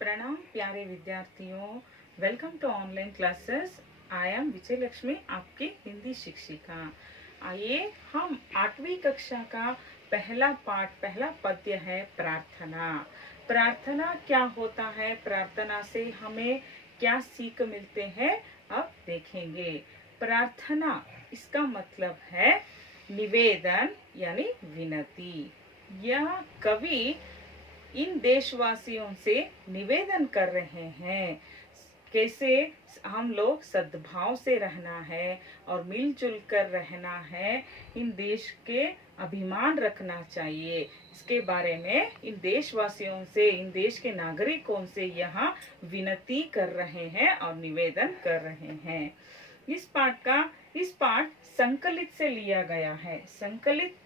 प्रणाम प्यारे विद्यार्थियों, welcome to online classes. I am Vijay Lakshmi, आपकी हिंदी शिक्षिका। आइए हम 8वीं कक्षा का पहला पाठ, पहला पद्य है प्रार्थना। प्रार्थना क्या होता है, प्रार्थना से हमें क्या सीख मिलते हैं, अब देखेंगे। प्रार्थना इसका मतलब है निवेदन यानी विनती। यह कवि इन देशवासियों से निवेदन कर रहे हैं कैसे हम लोग सद्भाव से रहना है और मिलजुल कर रहना है। इन देश के अभिमान रखना चाहिए, इसके बारे में इन देशवासियों से, इन देश के नागरिकों से यहाँ विनती कर रहे हैं और निवेदन कर रहे हैं। इस पाठ संकलित से लिया गया है। संकलित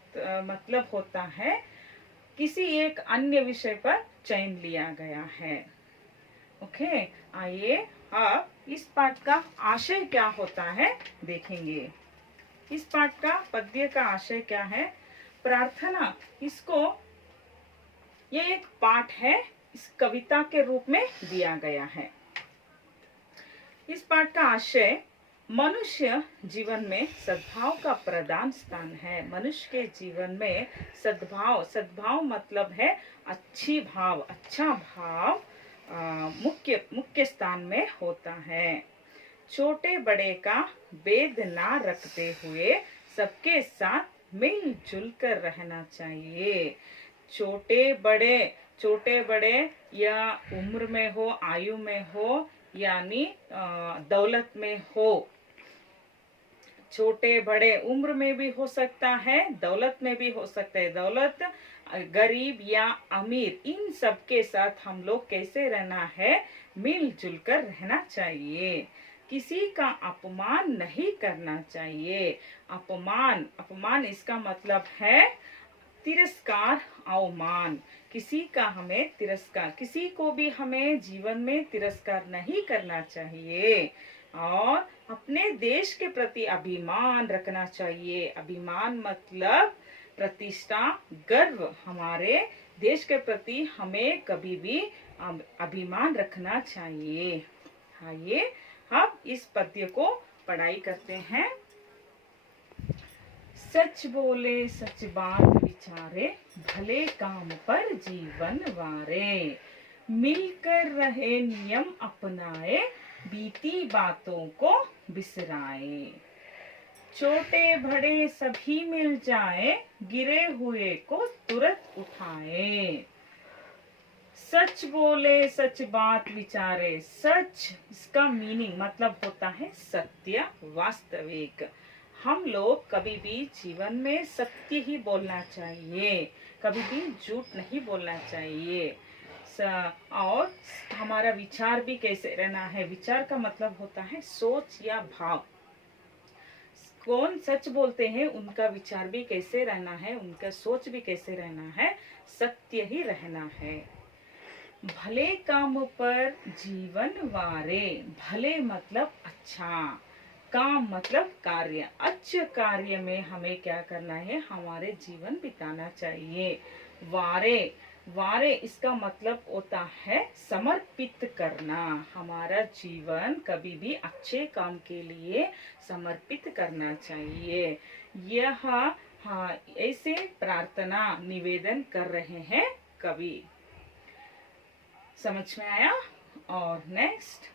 मतलब होता है किसी एक अन्य विषय पर चयन लिया गया है। ओके, आइए अब इस पाठ का आशय क्या होता है देखेंगे। इस पाठ का पद्य का आशय क्या है। प्रार्थना, इसको ये एक पाठ है, इस कविता के रूप में दिया गया है। इस पाठ का आशय मनुष्य जीवन में सद्भाव का प्रधान स्थान है। मनुष्य के जीवन में सद्भाव मतलब है अच्छी भाव, अच्छा भाव मुख्य स्थान में होता है। छोटे बड़े का भेद ना रखते हुए सबके साथ मिलजुल कर रहना चाहिए। छोटे बड़े या उम्र में हो, आयु में हो, यानी दौलत में हो। छोटे बड़े उम्र में भी हो सकता है, दौलत में भी हो सकता है। दौलत, गरीब या अमीर, इन सब के साथ हम लोग कैसे रहना है, मिलजुल कर रहना चाहिए। किसी का अपमान नहीं करना चाहिए। अपमान इसका मतलब है तिरस्कार, अवमान। किसी का हमें तिरस्कार, किसी को भी हमें जीवन में तिरस्कार नहीं करना चाहिए और अपने देश के प्रति अभिमान रखना चाहिए। अभिमान मतलब प्रतिष्ठा, गर्व। हमारे देश के प्रति हमें कभी भी अभिमान रखना चाहिए। आइए हम इस पद्य को पढ़ाई करते हैं। सच बोले सच बात विचारे, भले काम पर जीवन वारे। मिलकर रहे नियम अपनाए, बीती बातों को बिसराए। छोटे बड़े सभी मिल जाए, गिरे हुए को तुरंत उठाए। सच बोले सच बात विचारे। सच, इसका मीनिंग मतलब होता है सत्य, वास्तविक। हम लोग कभी भी जीवन में सत्य ही बोलना चाहिए, कभी भी झूठ नहीं बोलना चाहिए। और हमारा विचार भी कैसे रहना है। विचार का मतलब होता है सोच या भाव। कौन सच बोलते हैं उनका विचार भी कैसे रहना है, उनका सोच भी कैसे रहना है, सत्य ही रहना है। भले काम पर जीवन वारे। भले मतलब अच्छा, काम मतलब कार्य। अच्छे कार्य में हमें क्या करना है, हमारे जीवन बिताना चाहिए। वारे इसका मतलब होता है समर्पित करना। हमारा जीवन कभी भी अच्छे काम के लिए समर्पित करना चाहिए। यह ऐसे प्रार्थना निवेदन कर रहे हैं कवि। समझ में आया। और नेक्स्ट,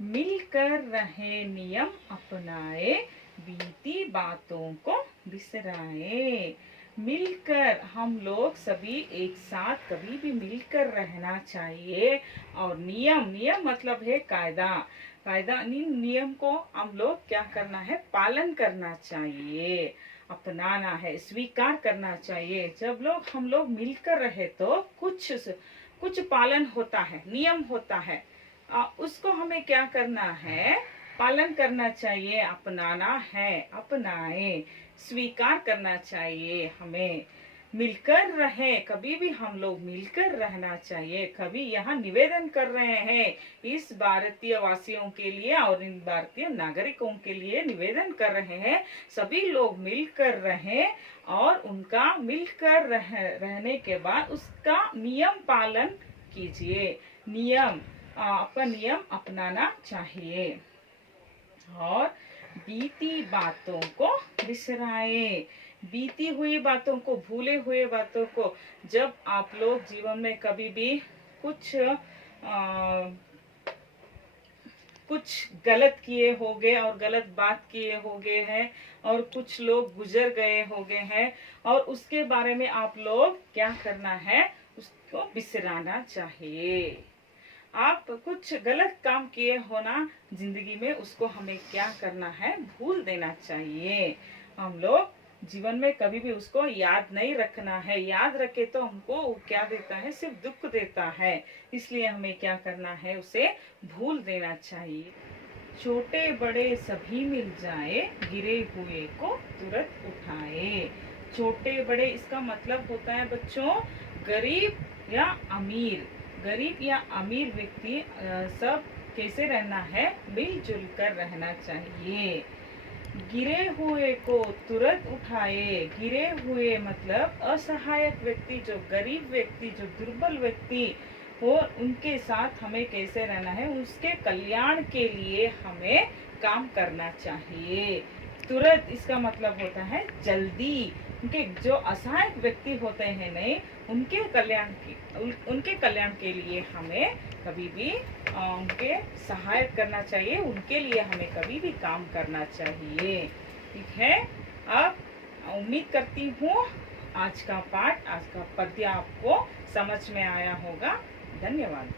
मिलकर रहे नियम अपनाए, बीती बातों को बिसराए। मिलकर, हम लोग सभी एक साथ कभी भी मिलकर रहना चाहिए। और नियम मतलब है कायदा। नियम को हम लोग क्या करना है, पालन करना चाहिए, अपनाना है, स्वीकार करना चाहिए। जब हम लोग मिलकर रहे तो कुछ पालन होता है, नियम होता है, उसको हमें क्या करना है, पालन करना चाहिए, अपनाना है, अपनाए, स्वीकार करना चाहिए। हमें मिलकर रहे, कभी भी हम लोग मिलकर रहना चाहिए। कभी यहाँ निवेदन कर रहे हैं इस भारतीय वासियों के लिए और इन भारतीय नागरिकों के लिए निवेदन कर रहे हैं, सभी लोग मिलकर रहें और उनका मिलकर रहने के बाद उसका नियम पालन कीजिए। नियम, आपका नियम अपनाना चाहिए। और बीती बातों को बिसराए। बीती हुई बातों को, भूले हुए बातों को, जब आप लोग जीवन में कभी भी कुछ कुछ गलत किए होगे और गलत बात किए होगे हैं और कुछ लोग गुजर गए होगे हैं और उसके बारे में आप लोग क्या करना है, उसको बिसराना चाहिए। आप कुछ गलत काम किए हो ना जिंदगी में, उसको हमें क्या करना है, भूल देना चाहिए। हम लोग जीवन में कभी भी उसको याद नहीं रखना है। याद रखे तो हमको वो क्या देता है, सिर्फ दुख देता है। इसलिए हमें क्या करना है, उसे भूल देना चाहिए। छोटे बड़े सभी मिल जाए, गिरे हुए को तुरंत उठाए। छोटे बड़े, इसका मतलब होता है बच्चों, गरीब या अमीर। गरीब या अमीर व्यक्ति सब कैसे रहना है, मिलजुल कर रहना चाहिए। गिरे हुए को तुरंत उठाए। गिरे हुए मतलब असहायक व्यक्ति, जो गरीब व्यक्ति, जो दुर्बल व्यक्ति हो, उनके साथ हमें कैसे रहना है, उसके कल्याण के लिए हमें काम करना चाहिए। तुरंत इसका मतलब होता है जल्दी। उनके जो असहायक व्यक्ति होते हैं नहीं, उनके कल्याण के लिए हमें कभी भी उनके सहायता करना चाहिए। उनके लिए हमें कभी भी काम करना चाहिए। ठीक है, अब उम्मीद करती हूँ आज का पाठ, आज का पद्य आपको समझ में आया होगा। धन्यवाद।